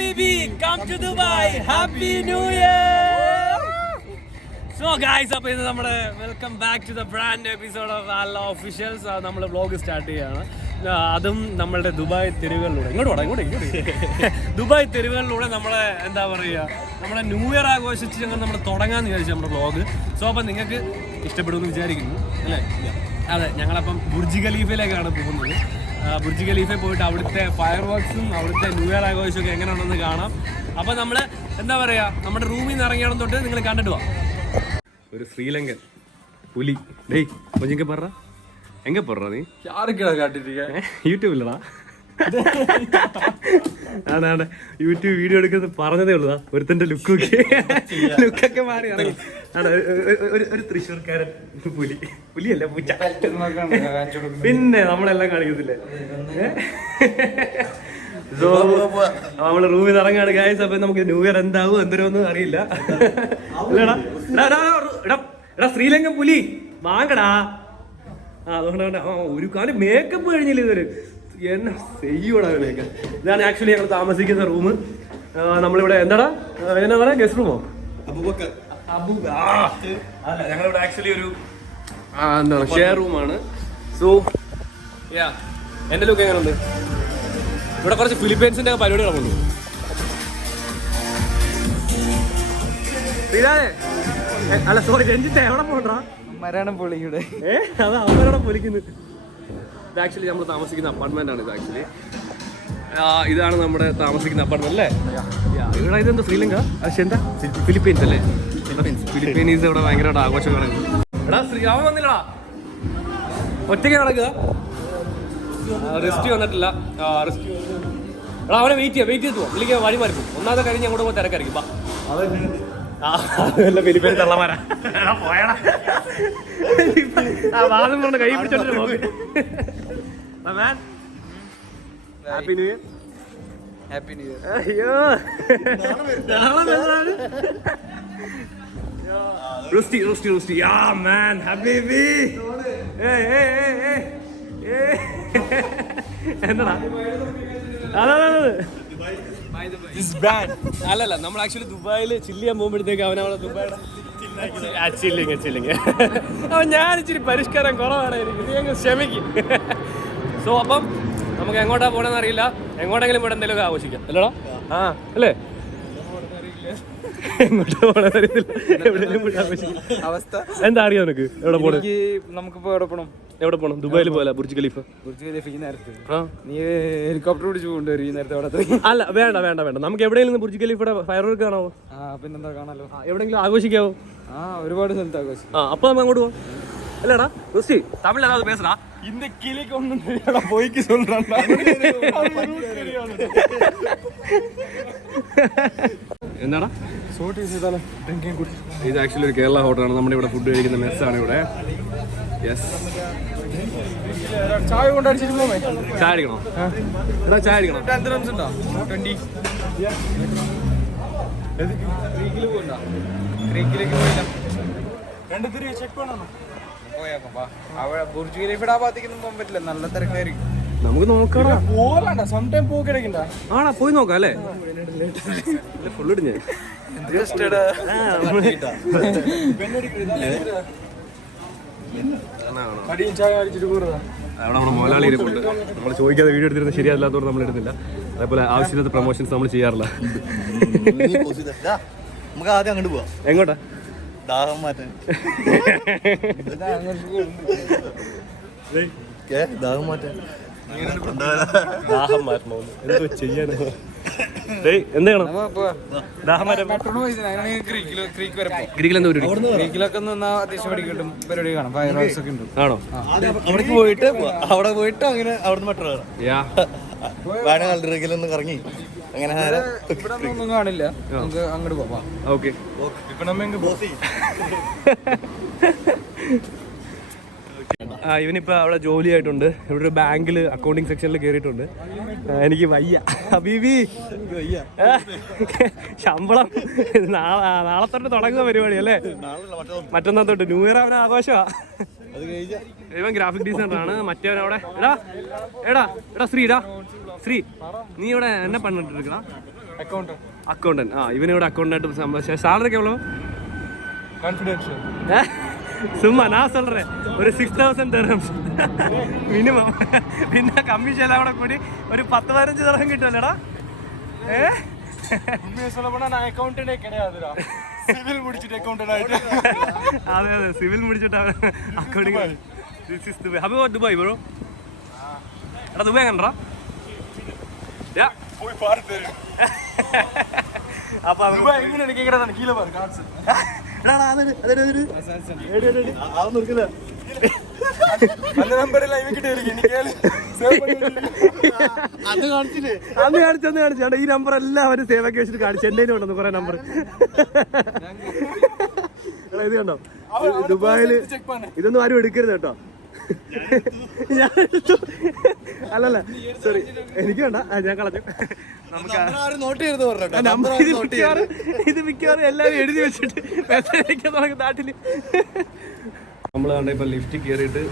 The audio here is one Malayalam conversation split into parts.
Habibi, come to Dubai. Happy New Year. So guys, അപ്പോൾ ഇത് നമ്മുടെ welcome back to the brand episode of അല്ല ഒഫീഷ്യൽസ്. നമ്മൾ വ്ലോഗ് സ്റ്റാർട്ട് ചെയ്യുകയാണ്. അതും നമ്മളുടെ ദുബായ് തെരുവുകളിലൂടെ ഇങ്ങോട്ട് ദുബായ് തെരുവുകളിലൂടെ നമ്മളെ എന്താ പറയുക, നമ്മുടെ ന്യൂ ഇയർ ആഘോഷിച്ച് ഞങ്ങൾ നമ്മൾ തുടങ്ങാമെന്ന് വിചാരിച്ചു നമ്മുടെ വ്ലോഗ്. സോ അപ്പം നിങ്ങൾക്ക് ഇഷ്ടപ്പെടുമെന്ന് വിചാരിക്കുന്നു അല്ലേ? അതെ, ഞങ്ങളപ്പം ബുർജ് ഖലീഫയിലേക്കാണ് പോകുന്നത്. ബുർജ് ഖലീഫയിൽ പോയിട്ട് അവിടുത്തെ ഫയർ വർക്ക്സും അവിടുത്തെ ന്യൂ ഇയർ ആഘോഷമൊക്കെ എങ്ങനെയാണെന്ന് കാണാം. അപ്പം നമ്മൾ എന്താ പറയുക, നമ്മുടെ റൂമിൽ നിന്ന് ഇറങ്ങിയാലും തൊട്ട് നിങ്ങൾ കണ്ടിട്ട് പോവാം. ഒരു ശ്രീലങ്കൻ പുലി. ഡേയ് കൊഞ്ചിങ്ക പറ എങ്ക പറ നീ யாருக்குடா காட்டிட்டீங்க? യൂട്യൂബിലടാ. അതാണ് യൂട്യൂബ് വീഡിയോ എടുക്കുന്നത് പറഞ്ഞതേ ഉള്ളൂ. ഒരുത്തന്റെ ലുക്കൊക്കെ മാറി. ഒരു തൃശ്ശൂർക്കാരൻ പുലി. പുലിയല്ല, പൂച്ച. പിന്നെ നമ്മളെല്ലാം കാണിക്കത്തില്ലേ? നമ്മള് റൂമിൽ നിന്ന് ഇറങ്ങാണ് ഗായ്സ്. അപ്പൊ നമുക്ക് ന്യൂ ഇയർ എന്താവും എന്തോരൊന്നും അറിയില്ല. എടാ ശ്രീലങ്കൻ പുലി വാങ്ങടാ. അതുകൊണ്ട് ഒരു കാലം മേക്കപ്പ് കഴിഞ്ഞില്ല ഇവര്. എന്നെ ചെയ്യൂടാ ഇവനെയൊക്കെ. ഇതാണ് ആക്ച്വലി ഞങ്ങൾ താമസിക്കുന്ന റൂം. നമ്മളിവിടെ എന്താടാ എന്നാ പറയാ, ഗസ്റ്റ് റൂമോ? അല്ല, ഞങ്ങളിവിടെ ആക്ച്വലി ഒരു എന്താണ് ഷെയർ റൂമാണ്. സോ യാ, എന്റെ ലുക്ക് എങ്ങനെയുണ്ട്? ഇവിടെ കുറച്ച് ഫിലിപ്പീൻസിന്റെ പരിപാടി നടക്കുന്നു. അല്ല സോറി, രഞ്ജിത്ത് എവിടെ പോണ്ടാ? മരണം പൊളിയുടെ അത് അവരോടെ പൊലിക്കുന്നത്. ഇത് ആക്ച്വലി നമ്മൾ താമസിക്കുന്ന അപ്പാർട്ട്മെന്റ് ആണ്. ഇത് ആക്ച്വലി ഇതാണ് നമ്മുടെ താമസിക്കുന്ന അപ്പാർട്ട്മെന്റ് അല്ലേ? ഇവിടെ ഇതെന്താ ശ്രീലങ്ക? പക്ഷെ എന്താ ഫിലിപ്പീൻസ് അല്ലേ? ഫിലിപ്പീനീസ് ഇവിടെ ഭയങ്കരമായിട്ട് ആഘോഷമാണ്. എടാ ശ്രീരാമൻ വന്നില്ലടാ, ഒറ്റയ്ക്ക് നടക്കുക. റിസ്റ്റി വന്നിട്ടില്ല. റിസ്റ്റി എടാ അവനെ വെയിറ്റ് ചെയ്ത് പോവാം. വിളിക്കാൻ വഴി മാറിപ്പോ. ഒന്നാമത്തെ കഴിഞ്ഞ് അങ്ങോട്ട് പോയി തിരക്കായിരിക്കും. ഫിലിപ്പീൻസ് തള്ളമാരാ പോയടാ. വാദം കൊണ്ട് കൈ പിടിച്ചോണ്ട് happy new year. Happy new year. അയ്യോ റൂസ്റ്റി യാ മാൻ ഹബീബി. എന്നടാ അല്ലല്ല, നമ്മൾ ആക്ച്വലി ദുബായിൽ ചില്ല് ചെയ്യാൻ പോകുമ്പോഴത്തേക്ക് അവനവിടെ ദുബായുടെ ചില്ലിങ് അവൻ ഞാൻ ഇച്ചിരി പരിഷ്കാരം കുറവാണ് എനിക്ക്. ഇത് ഞങ്ങൾ ക്ഷമിക്കും. സോ അപ്പം നമുക്ക് എങ്ങോട്ടാ പോകണമെന്ന് അറിയില്ല. എങ്ങോട്ടെങ്കിലും ഇവിടെ എന്തെങ്കിലും ആഘോഷിക്കാം അല്ലടാ? ആ അല്ലേ? എങ്ങോട്ടാ പോകണമെന്ന് അറിയത്തില്ല. എവിടെയെങ്കിലും പോയി ആഘോഷിക്കാം. അവസ്ഥ എന്താ അറിയാം നിനക്ക്? എവിടെ പോകണം? നമുക്കിപ്പോ എവിടെ പോകണം? ദുബായിൽ പോകല. ബുർജ് ഖലീഫ ഈ നേരത്ത് നീ ഹെലികോപ്റ്റർ പിടിച്ച് കൊണ്ടുവരും ഈ നേരത്തെ അവിടെ. അല്ല വേണ്ട, നമുക്ക് എവിടെയെങ്കിലും ബുർജ് ഖലീഫയുടെ ഫയർ വർക്ക് കാണാമോ? പിന്നെന്താ കാണാലോ. എവിടെയെങ്കിലും ആഘോഷിക്കാവോ? ഒരുപാട് സ്ഥലത്ത് ആഘോഷിക്കും. അപ്പൊ നമുക്ക് അങ്ങോട്ട് പോവാം അല്ലേടാ? റുസ്റ്റി തമിഴ് ഏതാவது பேசுடா. இந்த கிளிக்கு ஒண்ணும் தெரியல, போய்க்கு சொல்றான்டா. എന്താടാ ഇത് ആക്ച്വലി ഒരു കേരള ഹോട്ടലാണ്. നമ്മുടെ ഇവിടെ ഫുഡ് കഴിക്കുന്ന മെസ്സാണ് ഇവിടെ. യെസ്, ചായ കൊണ്ടടിച്ചിട്ട് പോമേ. ചായ അടിക്കണോ? എടാ ചായ അടിക്കണം. 20 ഉണ്ടോ? 20 ക്രീക്കിലേക്ക് പോയില്ല. 2 തിരി ചെക്ക് ചെയ്യണം. ബുർജ് ഖലീഫയുടെ ആ ഭാഗത്തേക്കൊന്നും പോകാൻ പറ്റില്ല, നല്ല തിരക്കായിരിക്കും. നമുക്ക് നോക്കാം. പോകണ്ട, സംടൈം പോയി കിടക്കണ്ട. ആണാ, പോയി നോക്കാം അല്ലേ? ഫുള്ളിട്ട് ഞാൻ അവിടെ നമ്മുടെ മുതലാളി ഇരിപ്പുണ്ട്. നമ്മൾ ചോദിക്കാതെ വീഡിയോ എടുത്തിരുന്നത് ശരിയല്ലാത്തതുകൊണ്ട് നമ്മൾ എടുത്തില്ല. അതേപോലെ ആവശ്യമില്ലാത്ത പ്രൊമോഷൻസ് നമ്മൾ ചെയ്യാറില്ല. നമുക്ക് ആദ്യം അങ്ങോട്ട് പോവാം. എങ്ങോട്ടാ? ദാഹം മാറ്റാൻ. ദാഹം മാറ്റാൻ എന്തോ ചെയ്യാനോ? എന്താണ് ആണോ? അവിടേക്ക് പോയിട്ട് അവിടെ പോയിട്ട് അങ്ങനെ അവിടെ മെട്രോ വേണമെന്ന് കറങ്ങി അങ്ങനെ ഒന്നും കാണില്ല. നമുക്ക് അങ്ങോട്ട് പോവാം. ഓക്കെ. ഇവനിപ്പോൾ അവിടെ ജോലിയായിട്ടുണ്ട്. ഇവിടെ ഒരു ബാങ്കിൽ അക്കൗണ്ടിങ് സെക്ഷനിൽ കയറിയിട്ടുണ്ട്. എനിക്ക് വയ്യ ഹബീബി, ശമ്പളം നാളെ തൊട്ട് തുടങ്ങുന്ന പരിപാടി അല്ലേ? മറ്റന്നാൾ തൊട്ട് ന്യൂ ഇയർ അവന് ആഘോഷമാ. ഇവൻ ഗ്രാഫിക് ഡിസൈനറാണ്. മറ്റവനവിടെ എടാ ശ്രീ നീ ഇവിടെ എന്നെ പണിട്ടിരിക്കണ? അക്കൗണ്ടന്റ്. ആ ഇവനിവിടെ അക്കൗണ്ടന്റ് ആയിട്ട് സാലറി എവ്വളോ? சும்மா நான் சொல்றேன் ஒரு 6000 dirhams மினிமம். പിന്നെ കമ്മീഷൻ എല്ലാം കൂടെ കൂടി ഒരു 10-15 dirham കിട്ടുമല്ലേടാ? അതെ അതെ സിവിൽ മുടിച്ചിട്ട് അക്കൗണ്ടിങ്. Dubai bro. എടാ ദുബായ് കണ്ടാ? അപ്പൊ എങ്ങനെയാണ് കേൾക്കുന്നത്? കീഴ പറ കാർഡ്സ് കാണിച്ചു. ഈ നമ്പർ എല്ലാവരും സേവ് ആക്കി വെച്ചിട്ട് കാണിച്ചു. എന്റെ ഉണ്ടെന്ന് കുറെ നമ്പർ. ഇത് കണ്ടോ ദുബായില് ഇതൊന്നും ആരും എടുക്കരുത് കേട്ടോ. ഞാൻ എടുത്തു. അല്ലല്ല സോറി എനിക്ക് വേണ്ട, ഞാൻ കളഞ്ഞു. ഇത് മിക്കവാറും എല്ലാവരും എഴുതി വെച്ചിട്ട് മെസ്സേജ് അയക്കാൻ തുടങ്ങി നാട്ടില്. നമ്മള് കണ്ട ഇപ്പൊ ലിഫ്റ്റ് കയറിയിട്ട്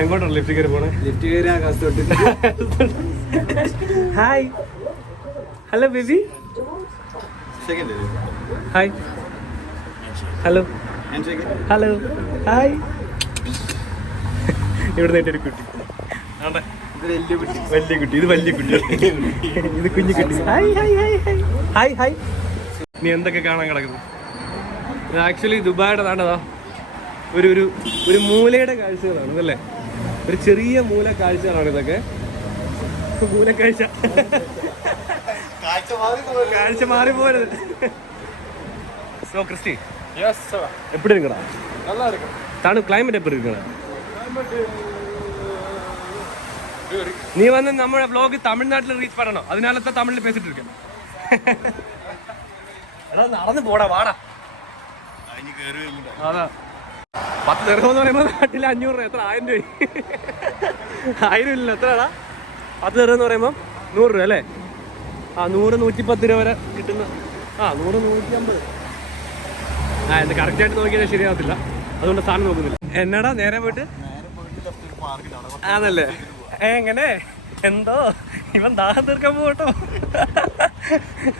എങ്ങോട്ടാണ് ലിഫ്റ്റ് കയറി പോണേ? ലിഫ്റ്റ് കയറി ആകാശത്തോട്ട്. Hi hello baby. Hi hello hello hi. ഇവിടെ നേട്ടൊരു കുട്ടി. വലിയ കുട്ടി. ഇത് വലിയ കുട്ടി. ഇത് കുഞ്ഞു കുട്ടി. Hi hi hi hi hi hi. നീ എന്തൊക്കെ കാണാൻ കിടക്കുന്നു? ആക്ച്വലി ദുബായിയുടെ താണ്ടതാ ഒരു ഒരു ഒരു മൂലയുടെ കാഴ്ചകളാണ് ഇതല്ലേ. ഒരു ചെറിയ മൂല കാഴ്ചകളാണ് ഇതൊക്കെ. മൂലക്കാഴ്ച കാഴ്ച മാറി പോരുത്. സോ ക്രിസ്റ്റി எப்படி இருக்கடா? நல்லா இருக்கு. தானு கிளைமேட் எப்படி இருக்கடா? நீ வந்து நம்ம vlog தமிழ்நாட்டுல ரீச் பண்ணணும். அதனால தான் தமிழ்ல பேசிட்டு இருக்கேன். എടാ നടന്ന് പോടാ വാടാ. അതാ 10 ദിർഹം എന്ന് പറയുമ്പോൾ നാട്ടിൽ 500 രൂപ. എത്ര? 1000 രൂപ. 1000 ഇല്ല എത്രടാ? 10 ദിർഹം എന്ന് പറയുമ്പോൾ 100 രൂപ അല്ലേ? ആ 100 110 രൂപ വരെ കിട്ടുന്ന. 100 150. എന്ത് കറക്റ്റായിട്ട് നോക്കിയാൽ ശരിയാവത്തില്ല, അതുകൊണ്ട് സാധനം നോക്കുന്നില്ല. എന്നടാ നേരെ പോയിട്ട് ആണല്ലേ? എങ്ങനെ എന്തോ ഇവൻ ദാഹം തീർക്കാൻ പോകട്ടോ.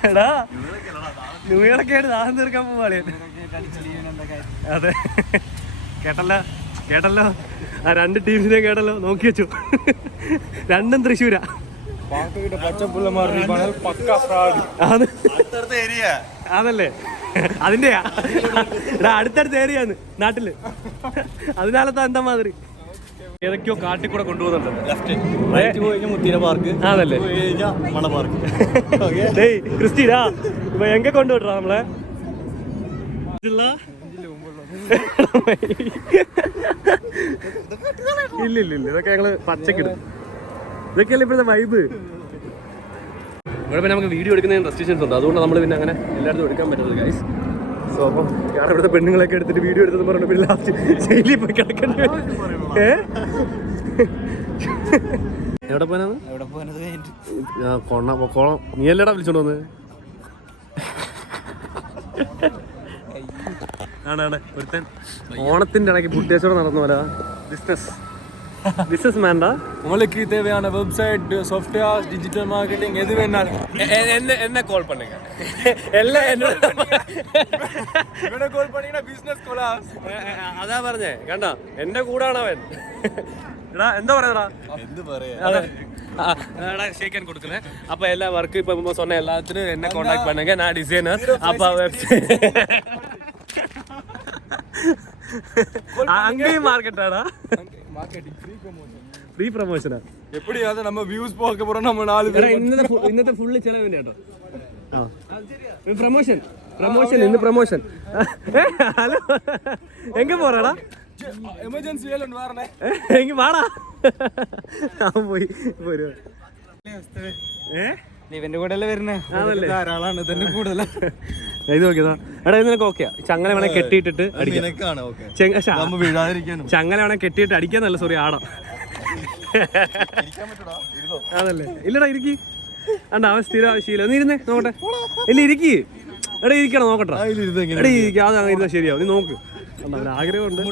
എടാ ന്യൂ ഇയർ ഒക്കെ ആയിട്ട് ദാഹം തീർക്കാൻ പോവാളി. അതെ കേട്ടല്ലോ കേട്ടല്ലോ. ആ 2 ടീംസിനെ കേട്ടല്ലോ. നോക്കി വെച്ചു, രണ്ടും തൃശ്ശൂരാ. അതല്ലേ അതിന്റെയാ അടുത്തടുത്ത ഏരിയാന്ന് നാട്ടില്. അതിനാലത്താ എന്താ മാതിരി ഏതൊക്കെയോ കാട്ടിക്കൂടെ കൊണ്ടുപോകുന്നുണ്ട്. അതല്ലേ ക്രിസ്റ്റീനാ ഇപ്പൊ എങ്ക കൊണ്ടുവിട്ടാ നമ്മളെ? ഇല്ലില്ല ഇതൊക്കെ ഞങ്ങള് പച്ചക്കിടും. ഇതൊക്കെയല്ലേ ഇപ്പോഴത്തെ വൈബ്. ഇവിടെ പിന്നെ നമുക്ക് വീഡിയോ എടുക്കുന്നതിന് റെസ്ട്രിക്ഷൻസ് ഉണ്ട്, അതുകൊണ്ട് നമ്മൾ പിന്നെ അങ്ങനെ എല്ലായിടത്തും എടുക്കാൻ പറ്റുന്നത് ഗൈസ്. സോ അപ്പം ഞാൻ ഇവിടുത്തെ പെണ്ണുങ്ങളൊക്കെ എടുത്തിട്ട് വീഡിയോ എടുത്തെന്ന് പറഞ്ഞു പിന്നെ ലാസ്റ്റ് ജയിലിൽ പോയി കിടക്കേണ്ടി വരും. എവിടെ പോയത്? കൊണം നീ അല്ലേടാ വിളിച്ചോണ്ട് വന്നത്? ആണാണ് ഒരുത്തൻ ഓണത്തിന്റെ ഇടയ്ക്ക് പുട്ടേശ്വരം നടന്ന പോലെ ബിസിനസ് മാൻഡാ. உங்களுக்கு தேவையான வெப்சைட், சாஃப்ட்வேர், டிஜிட்டல் மார்க்கெட்டிங் எது வேணாலும் என்ன கால் பண்ணுங்க. எல்லாம் ഇവനെ കോൾ பண்ணீங்கன்னா ബിസിനസ് കൊളാസ്. അതാ പറഞ്ഞേ കണ്ടോ, എന്റെ കൂടാണ് അവൻ. എടാ എന്താ പറയാ എന്ത് പറയാ ஷேக்கன் கொடுக்குறேன். அப்போ எல்லா ஒர்க்கு இப்போ சொன்ன எல்லாத்துக்கும் என்ன காண்டாக்ட் பண்ணுங்க. நான் டிசைனர். அப்போ வெப்சைட் அங்கேயும் மார்க்கெட்டாடா? Marketing free പ്രൊമോഷനാ. എപ്പോഴാണ് നമ്മ വ്യൂസ് പോക പോறோம். நம்ம 4 പേര് ഇന്നത്തെ ഫുള്ള് ചെലവിന്റെ കേട്ടോ. പ്രൊമോഷൻ ഇന്ന് പ്രൊമോഷൻ. ഹലോ എങ്ക പോറാടാ? എമർജൻസി വേലൻ വാറണേ എങ്ക വാടാ. പോയി പോരോ. ഇവന്റെ കൂടെ അല്ലേ വരുന്നേ? ധാരാളാണ് തന്നെ കൂടുതലാ. ഇത് നോക്കിയതാ. എടാ ഇത് നിനക്ക് ഓക്കെയാ? ചങ്ങല വേണേ കെട്ടിയിട്ടിട്ട് ചങ്ങല വേണേ കെട്ടിയിട്ട് അടിക്കാന്നല്ല, സോറി ആടാ. അതല്ലേ ഇല്ലടാ ഇരിക്കി. അണ്ട അവൻ സ്ഥിര ശീലം. നീ ഇരുന്നേ നോക്കട്ടെ. ഇല്ല ഇരിക്കി. എടാ ഇരിക്കണം നോക്കട്ടെ. എടാ ഇരിക്കുക. അത് അങ്ങനെ ഇരുന്നാ ശരിയാവും. നീ നോക്ക്. അവന് ആഗ്രഹമുണ്ട്.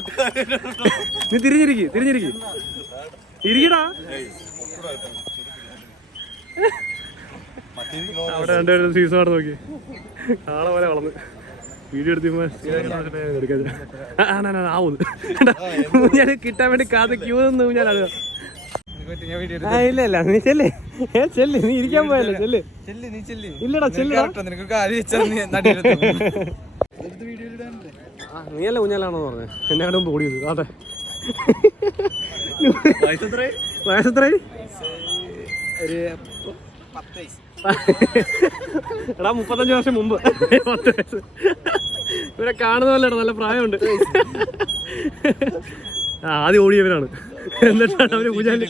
നീ തിരിഞ്ഞിരിക്കി ഇരിക്കടാ. അവിടെ രണ്ടുപേരും സീസൺ അവിടെ നോക്കി ആളെ പോലെ വളർന്ന് വീഡിയോ എടുത്ത് ആവുന്നു ഞാൻ കിട്ടാൻ വേണ്ടി കാത്ത് ക്യൂ നിന്ന് ഞാൻ അത് ഇല്ല ഇല്ല നീ ചെല്ലേ ചെല്ല് നീ ഇരിക്കാൻ പോയല്ലേ ചെല്ല് ഇല്ലടാ ചെല്ലടാ നീയല്ല ഊഞ്ഞാലാണോ പറഞ്ഞത് എന്നെ കണ്ടു മുമ്പ് ഓടിയത് അതെ വയസ്സെത്രയായി എടാ 35 വർഷം മുമ്പ് 10 വയസ്സ് ഇവരെ കാണുന്നതല്ലേടാ നല്ല പ്രായമുണ്ട് ആദ്യം ഓടിയവനാണ് എന്നിട്ടാണ് അവര് ഊഞ്ഞാല്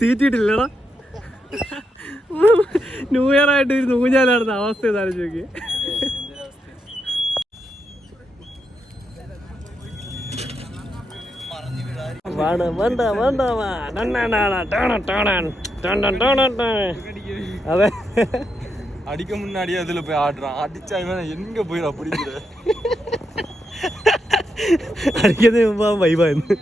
സീറ്റ് കിട്ടില്ലടാ ന്യൂ ഇയർ ആയിട്ട് ഇരുന്ന് ഊഞ്ഞാലാടുന്ന അവസ്ഥ ഏതായാലും ചോദിക്കുക അതെ அடிக்க முன்னாடியே அதுல போய் ஆடுறான் அடிச்சா எங்க போயிடும் அப்படி അടിക്കുന്നതിന് മുമ്പ് വൈബായിരുന്നു